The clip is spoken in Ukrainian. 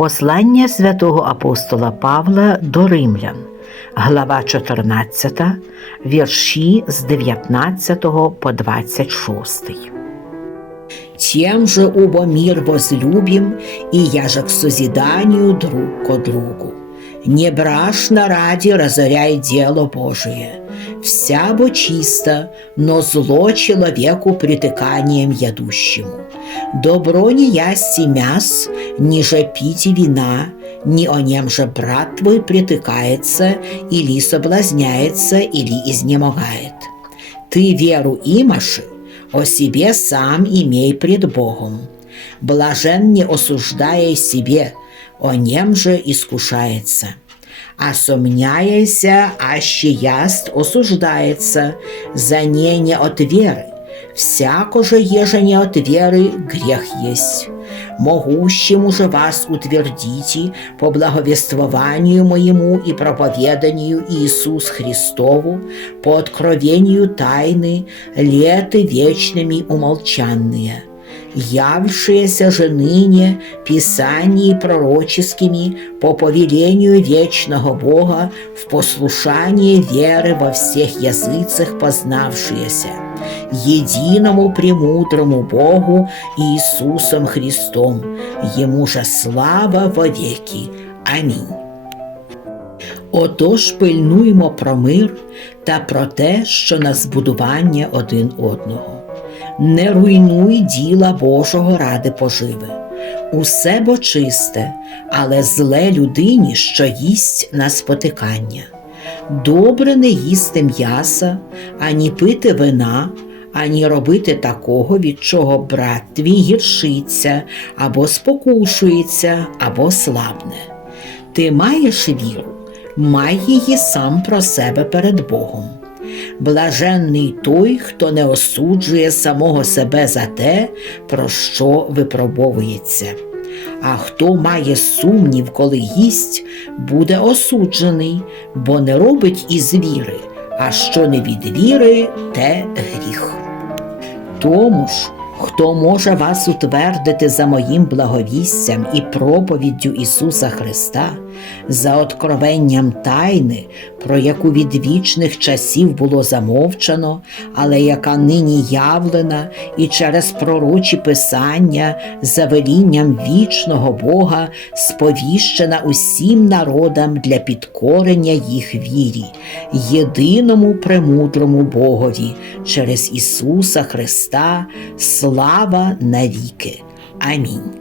Послання святого апостола Павла до римлян, глава 14, вірші з 19 по 26. Тем же убо мир возлюбим, и я же к созиданию друг ко другу. Не брашно ради разоряй дело Божие. Вся бо чисто, но зло человеку притыканием ядущему. Добро не ясти мяс, ни же пить вина, ни о нем же брат твой притыкается, или соблазняется, или изнемогает. Ты веру имаши, о себе сам имей пред Богом. Блажен не осуждая себе, о нем же искушается. А сомняяся, аще яст осуждается, за не не от веры. Всяко же еже не от веры грех есть. Могущему же вас утвердите по благовествованию моему и проповеданию Иисус Христову, по откровению тайны, леты вечными умолчанные, явшиеся же ныне Писании пророческими по повелению вечного Бога в послушании веры во всех языцах познавшиеся, единому премудрому Богу Иисусом Христом, Ему же слава во веки. Амінь. Отож пильнуємо про мир та про те, що на збудування один одного. Не руйнуй діла Божого ради поживи. Усе бо чисте, але зле людині, що їсть на спотикання. Добре не їсти м'яса, ані пити вина, ані робити такого, від чого брат твій гіршиться, або спокушується, або слабне. Ти маєш віру, май її сам про себе перед Богом. Блаженний той, хто не осуджує самого себе за те, про що випробовується. А хто має сумнів, коли їсть, буде осуджений, бо не робить із віри, а що не від віри, те гріх. Тому ж, хто може вас утвердити за моїм благовістям і проповіддю Ісуса Христа, за откровенням тайни, про яку від вічних часів було замовчано, але яка нині явлена, і через пророчі писання, за велінням вічного Бога, сповіщена усім народам для підкорення їх вірі, єдиному премудрому Богові, через Ісуса Христа, слава навіки. Амінь.